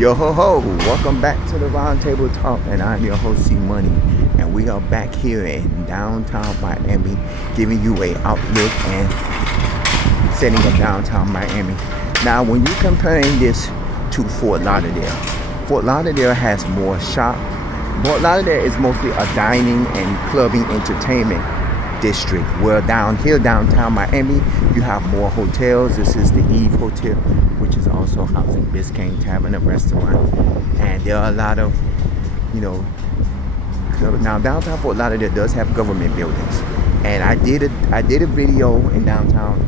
Yo ho ho, welcome back to the Roundtable Talk, and I'm your host C Money, and we are back here in downtown Miami, giving you a outlook and setting up downtown Miami. Now, when you comparing this to Fort Lauderdale, Fort Lauderdale has more shop. Fort Lauderdale is mostly a dining and clubbing entertainment district, where down here downtown Miami you have more hotels. This is the Eve Hotel, which is also housing Biscayne Tavern, a restaurant, and there are a lot of, you know, now downtown Fort Lauderdale does have government buildings, and I did a video in downtown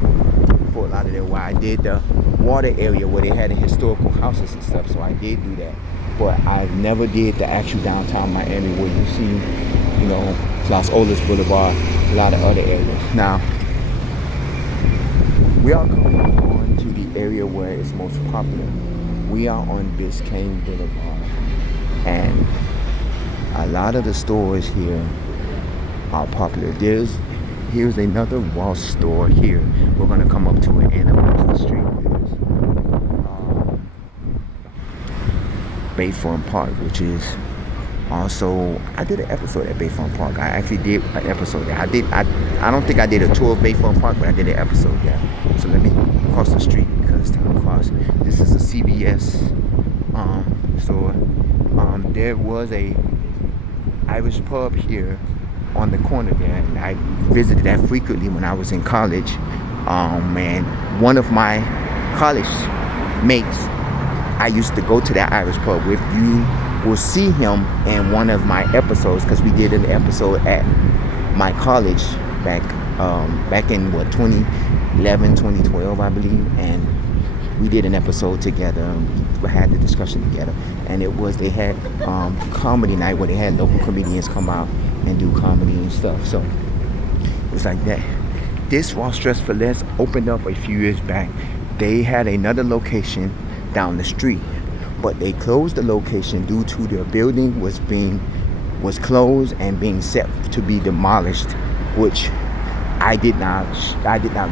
Fort Lauderdale where I did the water area where they had the historical houses and stuff, so I did do that, but I never did the actual downtown Miami where you see, you know, Los Olas Boulevard, a lot of other areas. Now, we are coming on to the area where it's most popular. We are on Biscayne Boulevard, and a lot of the stores here are popular. Here's another Ross store here. We're gonna come up to it, and across the street is Bayfront Park, which is also, I did an episode at Bayfront Park. I actually did an episode there. I don't think I did a tour of Bayfront Park, but I did an episode there. So let me cross the street because it's time to cross. This is a CVS store. There was a Irish pub here on the corner there, and I visited that frequently when I was in college. And one of my college mates, I used to go to that Irish pub with. You will see him in one of my episodes, because we did an episode at my college back in 2011, 2012, I believe, and we did an episode together, and we had the discussion together, and they had comedy night where they had local comedians come out and do comedy and stuff. So it was like that. This Ross Dress for Less opened up a few years back. They had another location down the street, but they closed the location due to their building was closed and being set to be demolished, which I did not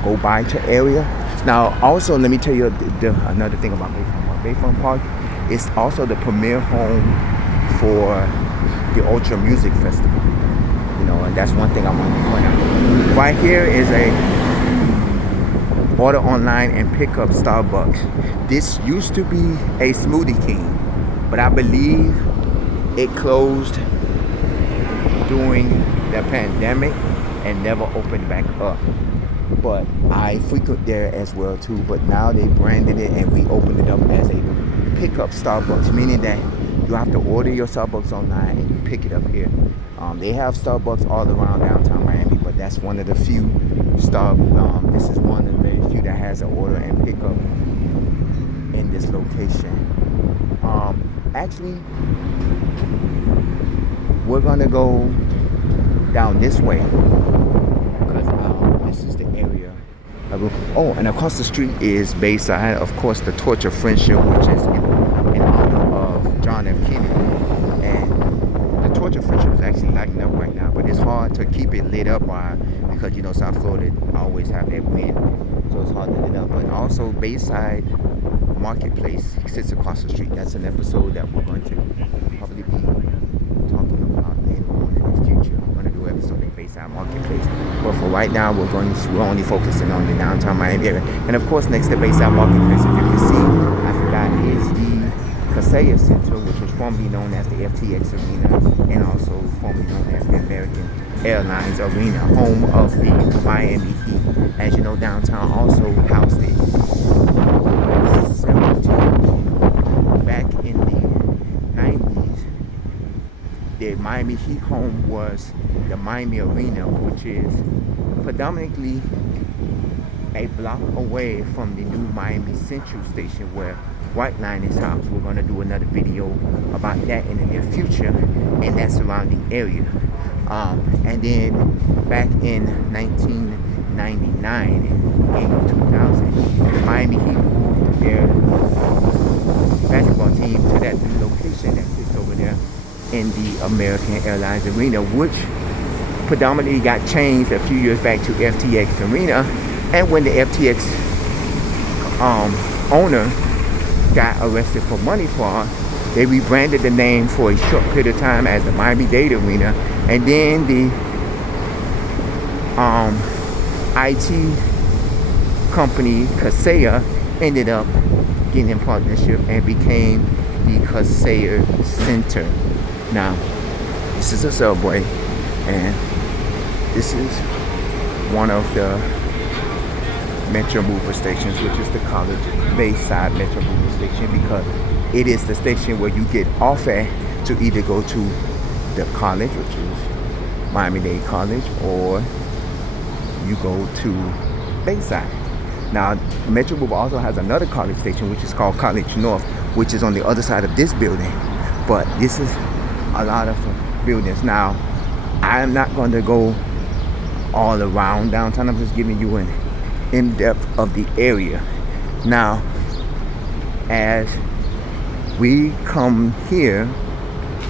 go by to area. Now, also, let me tell you another thing about Bayfront Park. Bayfront Park is also the premier home for the Ultra Music Festival. You know, and that's one thing I want to point out. Right here is a order online and pick up Starbucks. This used to be a Smoothie King, but I believe it closed during the pandemic and never opened back up. But I frequent there as well too, but now they branded it and we opened it up as a pickup Starbucks, meaning that you have to order your Starbucks online and you pick it up here. They have Starbucks all around downtown Miami, but that's one of the few this is one of the very few that has an order and pick up in this location. Actually, we're gonna go down this way because this is the area. Oh, and across the street is Bayside, of course, the Torch of Friendship, which is in honor of John F. Kennedy. And the Torch of Friendship is actually lighting up right now, but it's hard to keep it lit up because, you know, South Florida always have that wind, so it's hard to lit up. But also Bayside Marketplace sits across the street. That's an episode that we're going to probably be talking about later on in the future. I'm going to do an episode in Bayside Marketplace, but for right now we're only focusing on the downtown Miami area. And of course, next to Bayside Marketplace, if you can see, I forgot, is the Kaseya Center, which was formerly known as the FTX Arena, and also formerly known as the American Airlines Arena, home of the Miami Heat. As you know, downtown also housed it. Back in the 90s, the Miami Heat home was the Miami Arena, which is predominantly a block away from the new Miami Central station where White Line is housed. We're going to do another video about that in the near future in that surrounding area. And then back in 1999 and 2000, the Miami Heat moved their basketball team to that new location that sits over there in the American Airlines Arena, which predominantly got changed a few years back to FTX Arena. And when the FTX owner got arrested for money fraud, they rebranded the name for a short period of time as the Miami-Dade Arena, and then the IT company Kaseya ended up getting in partnership and became the Kaseya Center. Now, this is a subway, and this is one of the Metro Mover stations, which is the College Bayside Metro Mover station, because it is the station where you get off at to either go to the college, which is Miami-Dade College, or you go to Bayside. Now, Metro Mover also has another college station, which is called College North, which is on the other side of this building. But this is a lot of buildings. Now, I am not going to go all around downtown. I'm just giving you an in-depth of the area. Now, as we come here,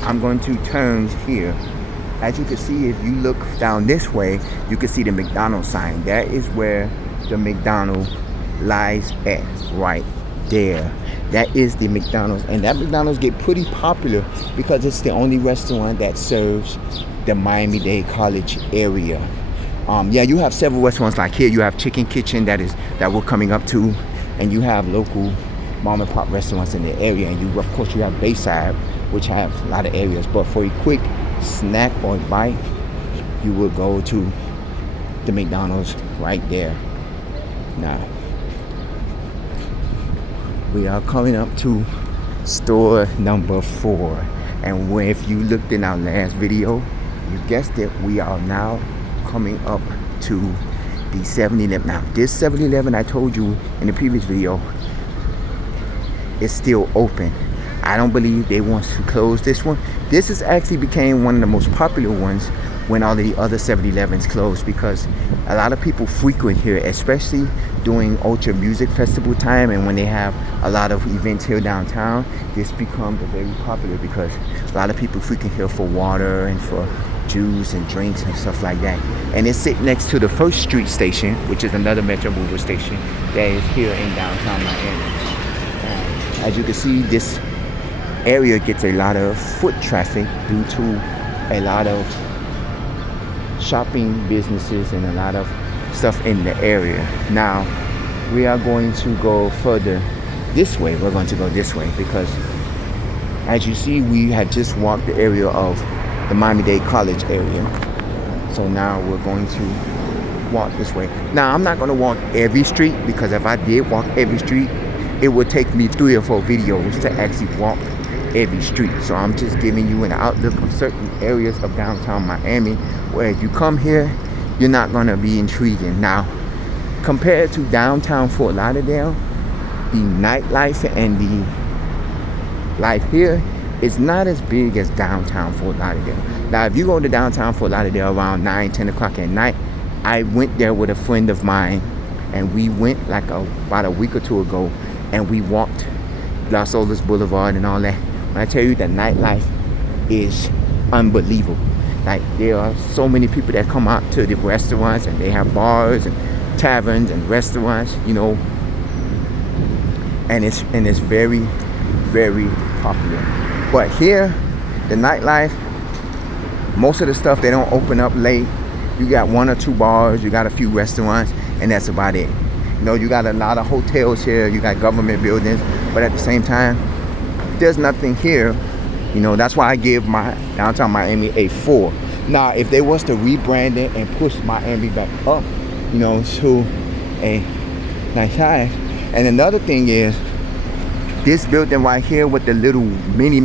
I'm going to turn here. As you can see, if you look down this way, you can see the McDonald's sign. That is where the McDonald's lies at, right there. That is the McDonald's, and that McDonald's get pretty popular because it's the only restaurant that serves the Miami-Dade College area. Yeah, you have several restaurants like here. You have Chicken Kitchen that we're coming up to, and you have local mom and pop restaurants in the area, and you, of course, you have Bayside, which have a lot of areas. But for a quick snack or bite, you will go to the McDonald's right there. Now, we are coming up to store number 4, and if you looked in our last video, you guessed it, we are now coming up to the 7-Eleven. Now, this 7-Eleven I told you in the previous video is still open. I don't believe they want to close this one. This is actually became one of the most popular ones when all of the other 7-Elevens closed, because a lot of people frequent here, especially during Ultra Music Festival time, and when they have a lot of events here downtown. This becomes very popular because a lot of people frequent here for water and for juice and drinks and stuff like that. And it's sitting next to the First Street station, which is another Metro Mover station that is here in downtown Miami. As you can see, this area gets a lot of foot traffic due to a lot of shopping businesses and a lot of stuff in the area. Now, we are going to go further this way. We're going to go this way because, as you see, we had just walked the area of the Miami-Dade College area. So now we're going to walk this way. Now, I'm not going to walk every street, because if I did walk every street, it would take me 3 or 4 videos to actually walk every street. So I'm just giving you an outlook of certain areas of downtown Miami where if you come here, you're not going to be intriguing. Now, compared to downtown Fort Lauderdale, the nightlife and the life here is not as big as downtown Fort Lauderdale. Now, if you go to downtown Fort Lauderdale around 9, 10 o'clock at night, I went there with a friend of mine, and we went like about a week or 2 ago, and we walked Las Olas Boulevard and all that. When I tell you that nightlife is unbelievable. Like, there are so many people that come out to the restaurants, and they have bars and taverns and restaurants, you know, and it's very, very popular. But here, the nightlife, most of the stuff, they don't open up late. You got 1 or 2 bars, you got a few restaurants, and that's about it. You know, you got a lot of hotels here, you got government buildings, but at the same time, there's nothing here. You know, that's why I give my downtown Miami a 4. Now, if they was to rebrand it and push Miami back up, you know, to a nice high. And another thing is, this building right here with the little mini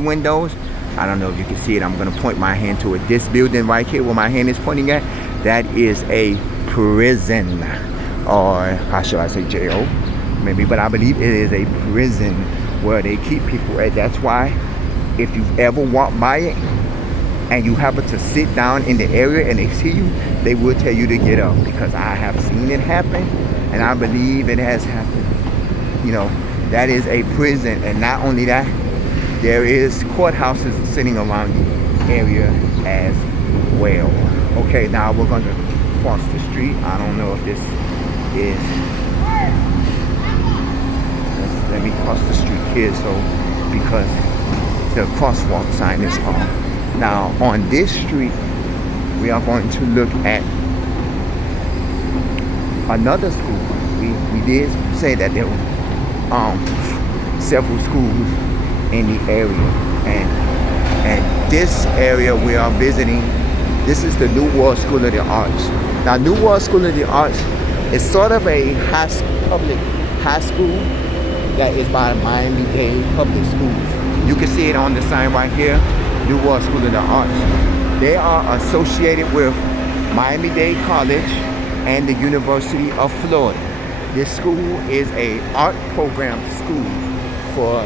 windows, I don't know if you can see it. I'm gonna point my hand to it. This building right here where my hand is pointing at, that is a prison, or how should I say, jail maybe, but I believe it is a prison where they keep people at. That's why if you've ever walked by it and you happen to sit down in the area and they see you, they will tell you to get up, because I have seen it happen and I believe it has happened. You know, that is a prison. And not only that, there is courthouses sitting around the area as well. Okay, now we're going to cross the street. I don't know if this is let me cross the street here so because the crosswalk sign is on. Now on this street, we are going to look at another school. We did say that there were several schools in the area, and this area we are visiting. This is the New World School of the Arts. Now, New World School of the Arts is sort of a public high school that is by Miami-Dade Public Schools. You can see it on the sign right here, New World School of the Arts. They are associated with Miami-Dade College and the University of Florida. This school is a art program school for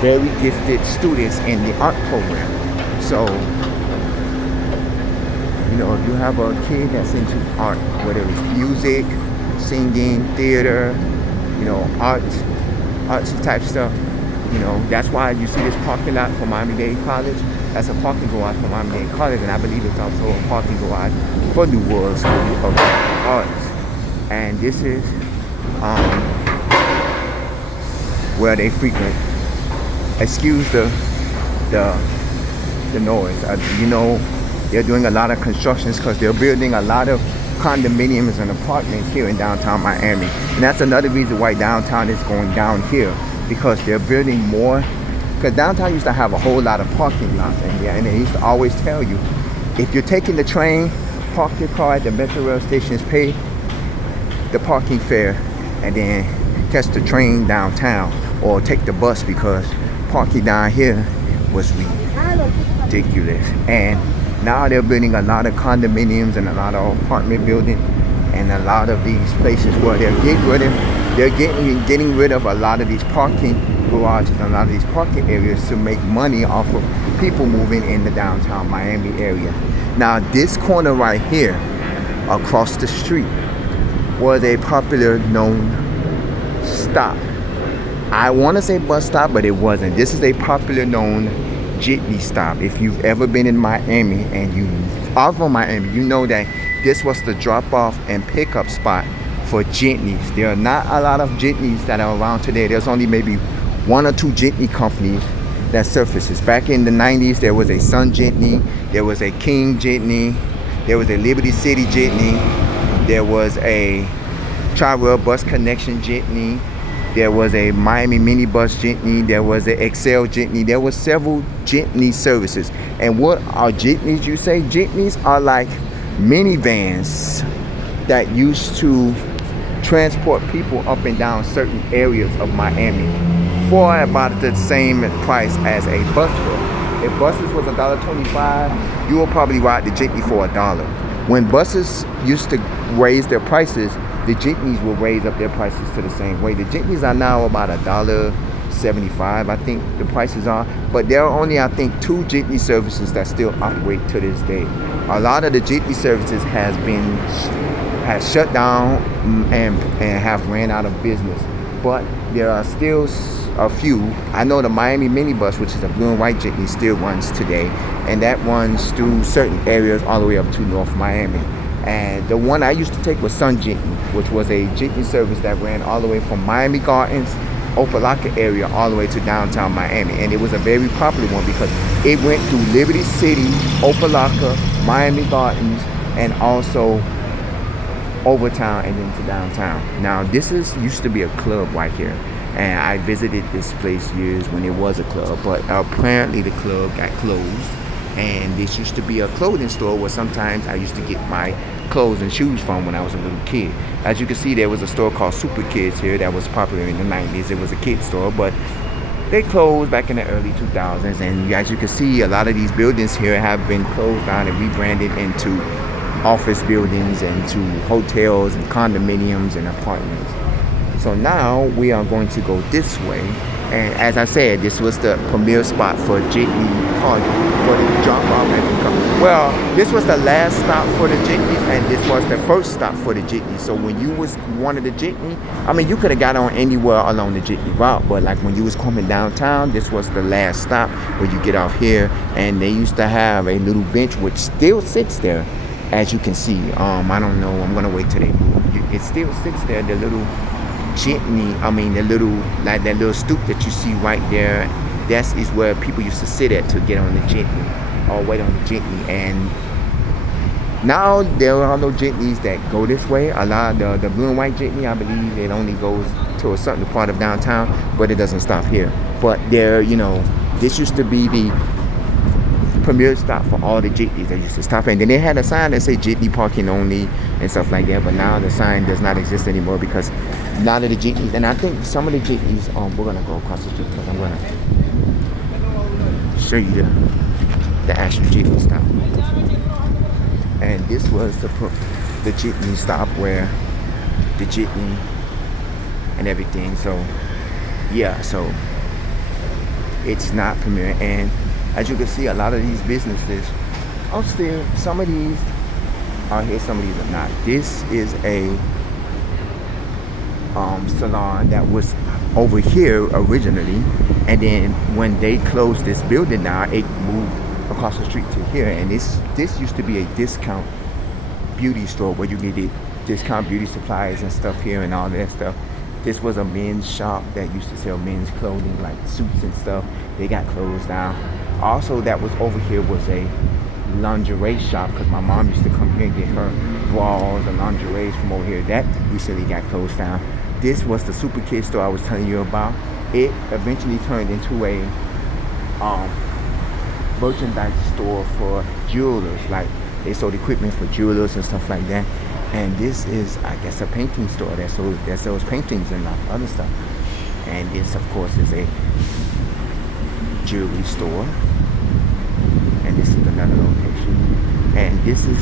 very gifted students in the art program. So, you know, if you have a kid that's into art, whether it's music, singing, theater, you know, artsy type stuff, you know, that's why you see this parking lot for Miami-Dade College. That's a parking garage for Miami-Dade College, and I believe it's also a parking garage for New World School of Arts. And this is where they frequent. Excuse the noise. You know, they're doing a lot of constructions because they're building a lot of condominiums and apartments here in downtown Miami. And that's another reason why downtown is going down here, because they're building more. Because downtown used to have a whole lot of parking lots in there, and they used to always tell you, if you're taking the train, park your car at the Metro Rail stations, pay the parking fare, and then catch the train downtown or take the bus, because parking down here was ridiculous. And now they're building a lot of condominiums and a lot of apartment buildings and a lot of these places where they're getting rid of a lot of these parking garages and a lot of these parking areas to make money off of people moving in the downtown Miami area. Now this corner right here across the street was a popular known stop. I want to say bus stop, but it wasn't. This is a popular known jitney stop. If you've ever been in Miami and you are from Miami, you know that this was the drop-off and pickup spot for jitneys. There are not a lot of jitneys that are around today. There's only maybe one or two jitney companies that surfaces. Back in the 90s, there was a Sun Jitney, there was a King Jitney, there was a Liberty City Jitney, there was a Tri-Rail Bus Connection Jitney, there was a Miami Minibus Jitney, there was an Excel Jitney. There were several jitney services. And what are jitneys, you say? Jitneys are like minivans that used to transport people up and down certain areas of Miami for about the same price as a bus fare. If buses was $1.25, you will probably ride the jitney for $1. When buses used to raise their prices, the jitneys will raise up their prices to the same way. The jitneys are now about $1.75, I think the prices are. But there are only, I think, 2 jitney services that still operate to this day. A lot of the jitney services has shut down and have ran out of business. But there are still a few. I know the Miami Minibus, which is a blue and white jitney, still runs today. And that runs through certain areas all the way up to North Miami. And the one I used to take was Sun Jitney, which was a jitney service that ran all the way from Miami Gardens, Opelika area, all the way to downtown Miami. And it was a very popular one because it went through Liberty City, Opelika, Miami Gardens, and also Overtown and into downtown. Now this used to be a club right here, and I visited this place years when it was a club, but apparently the club got closed. And this used to be a clothing store where sometimes I used to get my clothes and shoes from when I was a little kid. As you can see, there was a store called Super Kids here that was popular in the 90s. It was a kid store, but they closed back in the early 2000s. And as you can see, a lot of these buildings here have been closed down and rebranded into office buildings and to hotels and condominiums and apartments. So now we are going to go this way. And as I said, this was the premier spot for jitney cars, for the drop-off and pickup. Well, this was the last stop for the jitneys, and this was the first stop for the jitney. So when you wanted the jitney, I mean, you could have got on anywhere along the jitney route, but like when you was coming downtown, this was the last stop where you get off here. And they used to have a little bench which still sits there, as you can see. I don't know, I'm gonna wait till they move. It still sits there, the little jitney, I mean the little, like that little stoop that you see right there, that is where people used to sit at to get on the jitney or wait on the jitney. And now there are no jitneys that go this way. A lot of the blue and white jitney, I believe it only goes to a certain part of downtown, but it doesn't stop here. But there, you know, this used to be the premier stop for all the jitneys that used to stop. And then they had a sign that said jitney parking only and stuff like that. But now the sign does not exist anymore because a lot of the jitneys, and I think some of the jitneys, we're gonna go across the street because I'm gonna show you the actual jitney stop. And this was the jitney stop where the jitney and everything. So yeah, so it's not premier. And as you can see, a lot of these businesses are still, some of these are here, some of these are not. This is a salon that was over here originally, and then when they closed this building now, it moved across the street to here. And this used to be a discount beauty store where you needed discount beauty supplies and stuff here and all that stuff. This was a men's shop that used to sell men's clothing like suits and stuff. They got closed down. Also, that was over here was a lingerie shop because my mom used to come here and get her bras and lingeries from over here. That recently got closed down. This was the Super Kid store I was telling you about. It eventually turned into a merchandise store for jewelers. Like they sold equipment for jewelers and stuff like that. And this is, I guess, a painting store that sells paintings and other stuff. And this, of course, is a jewelry store. And this is another location. And this is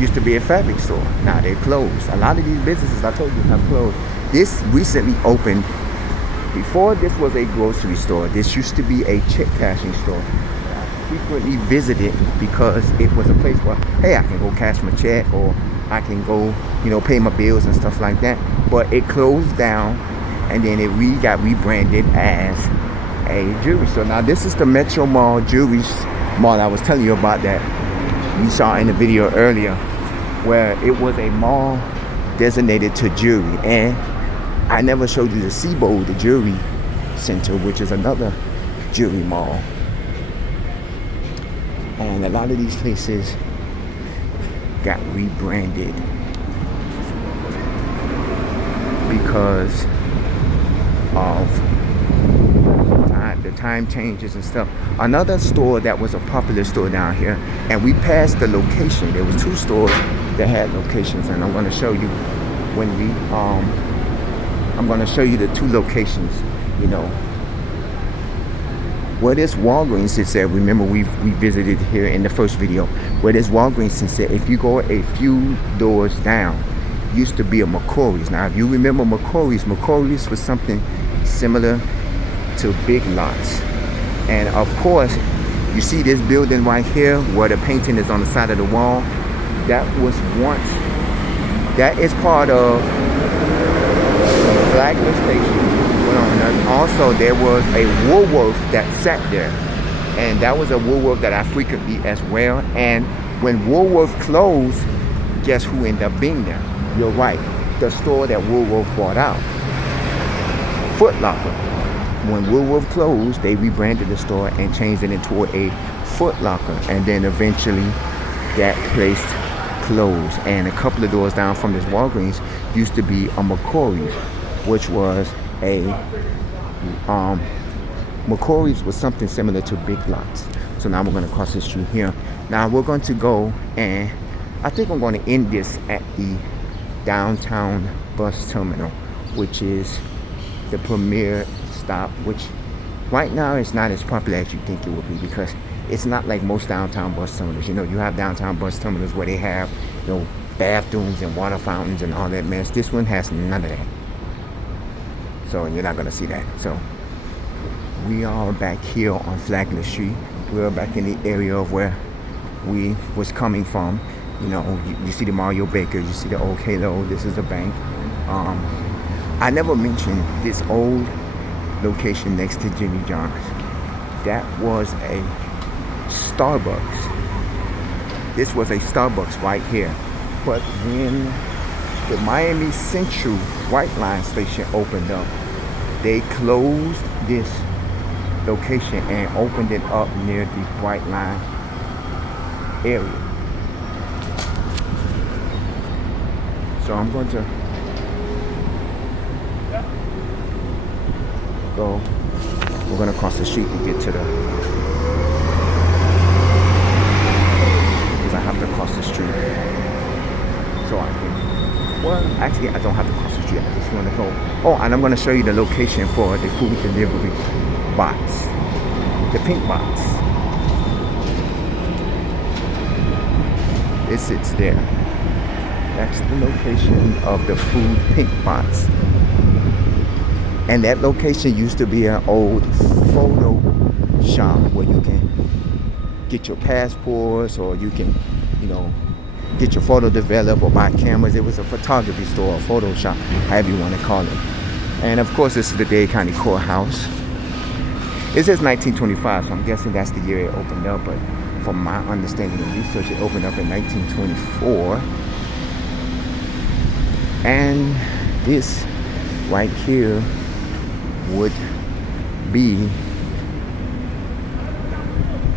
used to be a fabric store. Now they're closed. A lot of these businesses, I told you, have closed. This recently opened. Before this was a grocery store. This used to be a check cashing store. I frequently visited because it was a place where, hey, I can go cash my check or I can go, you know, pay my bills and stuff like that. But it closed down and then it got rebranded as a jewelry store. Now this is the Metro Mall jewelry mall I was telling you about that we saw in the video earlier, where it was a mall designated to jewelry. And I never showed you the Seabold, the jewelry center, which is another jewelry mall. And a lot of these places got rebranded because of the time changes and stuff. Another store that was a popular store down here, and we passed the location. There was two stores that had locations, and I'm going to show you when we I'm going to show you the two locations. You know, where this Walgreens is at. Remember we visited here in the first video. Where this Walgreens is at, if you go a few doors down, used to be a McCrory's. Now if you remember McCrory's was something similar to Big Lots. And of course, you see this building right here where the painting is on the side of the wall. That was once, that is part of Flagler Station. And also there was a Woolworth that sat there, and that was a Woolworth that I frequently as well. And when Woolworth closed, guess who ended up being there? You're right, the store that Woolworth bought out, Foot Locker. When Woolworth closed, they rebranded the store and changed it into a Foot Locker, and then eventually that place closed. And a couple of doors down from this Walgreens used to be a McCrory's, which was a McCrory's was something similar to Big Lots. So now we're going to cross the street here. Now we're going to go, and I think I'm going to end this at the downtown bus terminal, which is the premier stop, which right now is not as popular as you think it would be, because it's not like most downtown bus terminals. You know, you have downtown bus terminals where they have, you know, bathrooms and water fountains and all that mess. This one has none of that. So you're not gonna see that. So we are back here on Flagler Street. We're back in the area of where we was coming from. You know, you see the Mario Baker, you see the old Halo. This is the bank. I never mentioned this old location next to Jimmy John's. That was a Starbucks. This was a Starbucks right here. But when the Miami Central White Line station opened up, they closed this location and opened it up near the White Line area. So I'm going to go. We're going to cross the street and get to the. Because I have to cross the street. So I can. Well, actually, I don't have to cross the street. I just want to go. Oh, and I'm going to show you the location for the food delivery box. The pink box. It sits there. That's the location of the food pink box. And that location used to be an old photo shop where you can get your passports, or you can, get your photo developed or buy cameras. It was a photography store, a photo shop, however you want to call it. And of course, this is the Dade County Courthouse. It says 1925, so I'm guessing that's the year it opened up. But from my understanding and research, it opened up in 1924. And this right here would be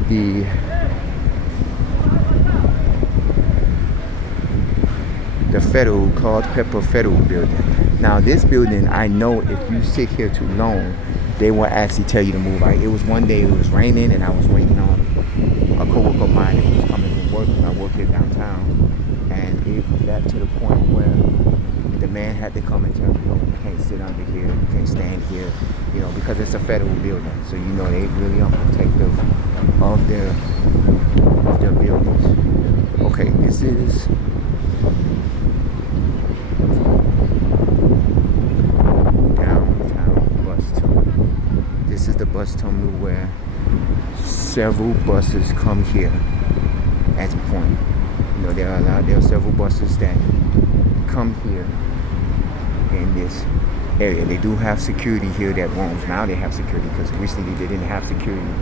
the Federal, Claude Pepper Federal Building. Now this building, I know if you sit here too long, they will actually tell you to move. It was one day, it was raining, and I was waiting on a coworker of mine who was coming from work, and I work here downtown, and it got to the point where the man had to come and tell me, you can't sit under here, you can't stand here, because it's a federal building. So they really are protective of their buildings. Okay, this is downtown bus terminal. This is the bus terminal where several buses come here at a point. There are several buses that come here in this area. They do have security here that roams. Now they have security, because recently they didn't have security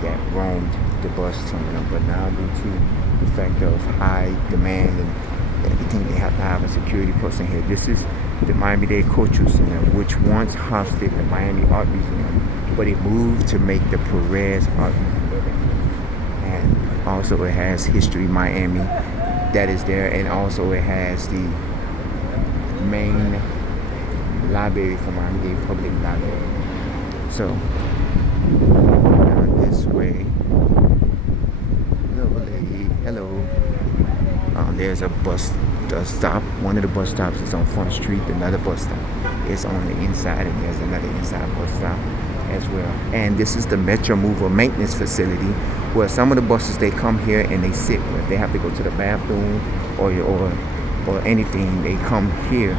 that roamed the bus terminal. But now, due to the fact of high demand and everything, they have to have a security person here. This is the Miami-Dade Cultural Center, which once hosted the Miami Art Museum, but it moved to make the Perez Art Museum. And also it has History Miami that is there, and also it has the main library for Miami-Dade Public Library. So down this way, hello. There's a bus stop. One of the bus stops is on Front Street. Another bus stop is on the inside, and there's another inside bus stop as well. And this is the Metro Mover maintenance facility, where some of the buses, they come here and they sit. If they have to go to the bathroom or anything, they come here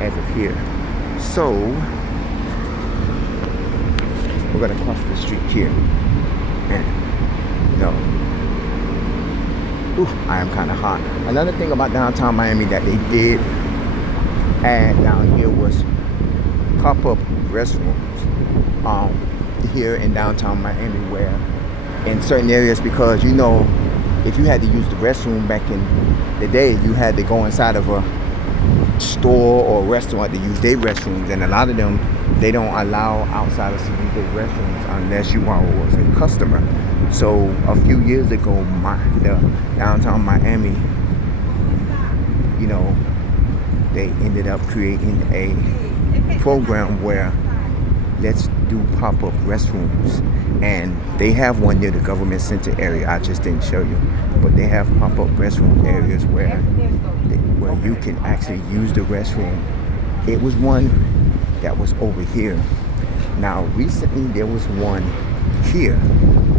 as of here. So we're gonna cross the street here, and I am kind of hot. Another thing about downtown Miami that they did add down here was pop-up restrooms here in downtown Miami, where in certain areas, because if you had to use the restroom back in the day, you had to go inside of a store or restaurant to use their restrooms, and a lot of them, they don't allow outsiders to use their restrooms unless you are a customer. So a few years ago, the downtown Miami, they ended up creating a program where let's do pop-up restrooms, and they have one near the government center area. I just didn't show you, but they have pop-up restroom areas where you can actually use the restroom. It was one that was over here. Now recently there was one here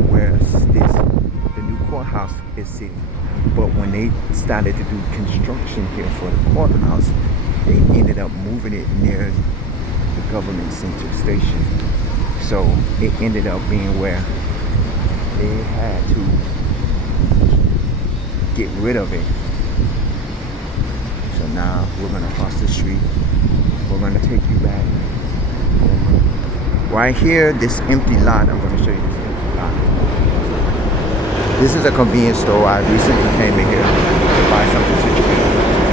where the new courthouse is sitting, but when they started to do construction here for the courthouse, they ended up moving it near the government central station. So it ended up being where they had to get rid of it. So now we're gonna cross the street. We're gonna take you back. Right here, this empty lot, I'm gonna show you this empty lot. This is a convenience store. I recently came in here to buy something to drink.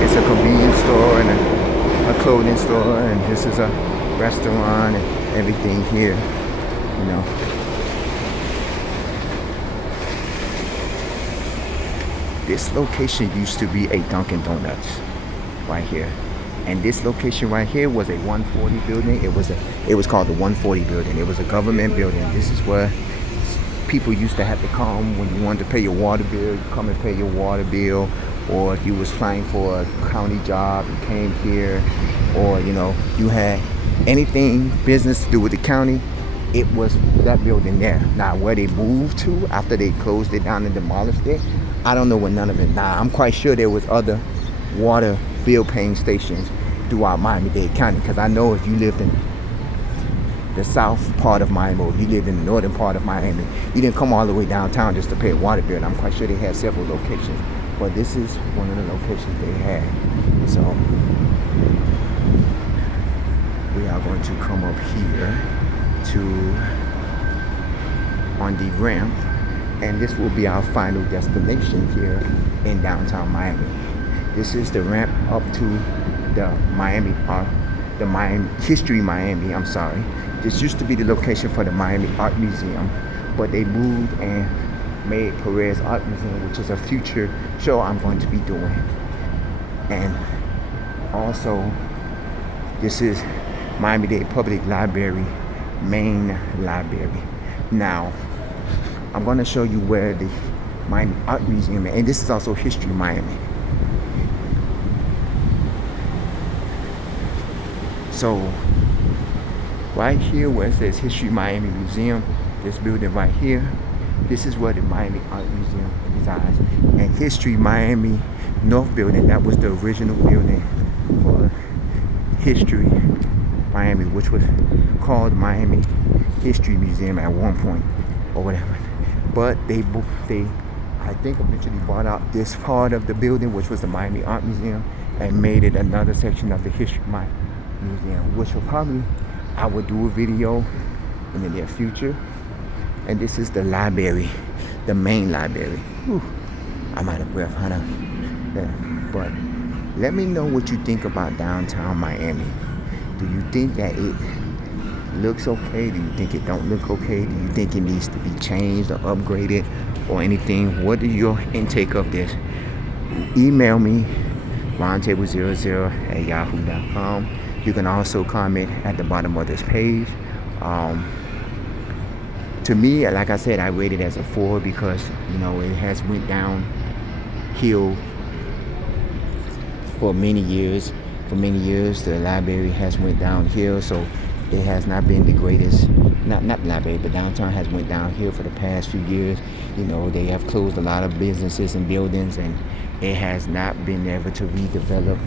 It's a convenience store and a clothing store, and this is a restaurant and everything here, you know. This location used to be a Dunkin' Donuts right here. And this location right here was a 140 building. It was called the 140 building. It was a government building. This is where people used to have to come when you wanted to pay your water bill. You come and pay your water bill, or if you was applying for a county job, you came here, or you know, you had anything business to do with the county, it was that building there. Now where they moved to after they closed it down and demolished it, I don't know what none of it. Now I'm quite sure there was other water bill paying stations throughout Miami-Dade County, because I know if you lived in the south part of Miami, or if you lived in the northern part of Miami, you didn't come all the way downtown just to pay a water bill. I'm quite sure they had several locations, but this is one of the locations they had. So we are going to come up here on the ramp, and this will be our final destination here in downtown Miami. This is the ramp up to the Miami History Miami. I'm sorry. This used to be the location for the Miami Art Museum, but they moved and made Perez Art Museum, which is a future show I'm going to be doing. And also, this is Miami-Dade Public Library, main library. Now, I'm going to show you where the Miami Art Museum is, and this is also History Miami. So, right here where it says History Miami Museum, this building right here, this is where the Miami Art Museum resides. And History Miami North Building, that was the original building for History Miami, which was called Miami History Museum at one point, or whatever. But they I think eventually bought out this part of the building, which was the Miami Art Museum, and made it another section of the History Miami Museum, which will probably, I will do a video in the near future. And this is the library, the main library. Whew, I'm out of breath, huh? Yeah. But let me know what you think about downtown Miami. Do you think that it looks okay? Do you think it don't look okay? Do you think it needs to be changed or upgraded or anything? What is your intake of this? Email me, roundtable00@yahoo.com. You can also comment at the bottom of this page. To me, like I said, I rate it as a 4 because, you know, it has went downhill for many years. For many years, the library has went downhill, so it has not been the greatest. Not library, but downtown has went downhill for the past few years. You know, they have closed a lot of businesses and buildings, and it has not been able to redevelop.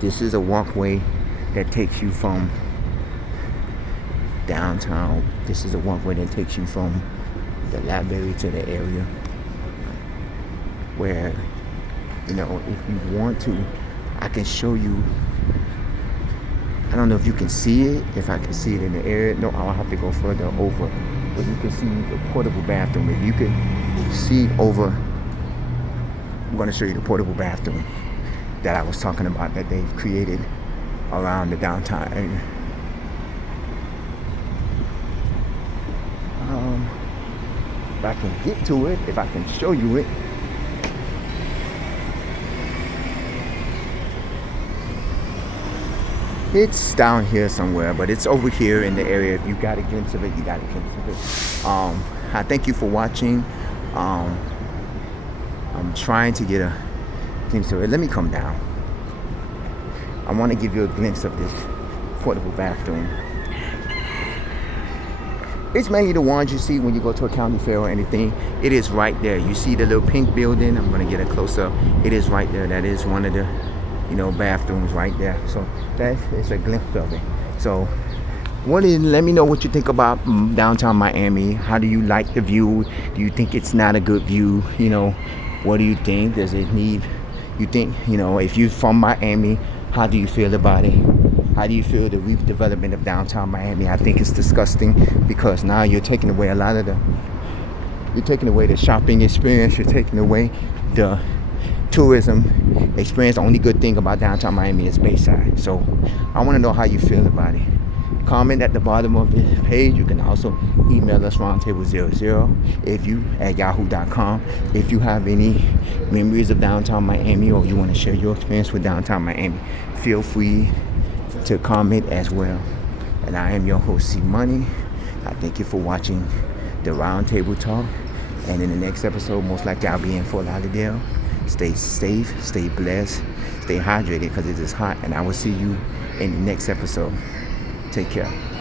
This is a walkway that takes you from downtown. This is a walkway that takes you from the library to the area where, you know, if you want to, I can show you. I don't know if you can see it, if I can see it in the area. No, I'll have to go further over. But you can see the portable bathroom. If you can see over, I'm going to show you the portable bathroom that I was talking about that they've created around the downtown area. If I can get to it, if I can show you it. It's down here somewhere, but it's over here in the area. If you got a glimpse of it, you got a glimpse of it. I thank you for watching. I'm trying to get a glimpse of it. Let me come down. I want to give you a glimpse of this portable bathroom. It's mainly the ones you see when you go to a county fair or anything. It is right there. You see the little pink building. I'm going to get a close up. It is right there. That is one of the, you know, bathrooms right there. So that is a glimpse of it. So let me know what you think about downtown Miami. How do you like the view? Do you think it's not a good view? You know, what do you think? Does it need, you think, you know, if you're from Miami, how do you feel about it? How do you feel the redevelopment of downtown Miami? I think it's disgusting because now you're taking away a lot of the You're taking away the shopping experience. You're taking away the tourism experience. The only good thing about downtown Miami is Bayside. So I want to know how you feel about it. Comment at the bottom of this page. You can also email us roundtable00 if you at yahoo.com. If you have any memories of downtown Miami or you want to share your experience with downtown Miami, feel free to comment as well. And I am your host, C Money. I thank you for watching the Roundtable Talk. And in the next episode, most likely I'll be in Fort Lauderdale. Stay safe, stay blessed, stay hydrated because it is hot. And I will see you in the next episode. Take care.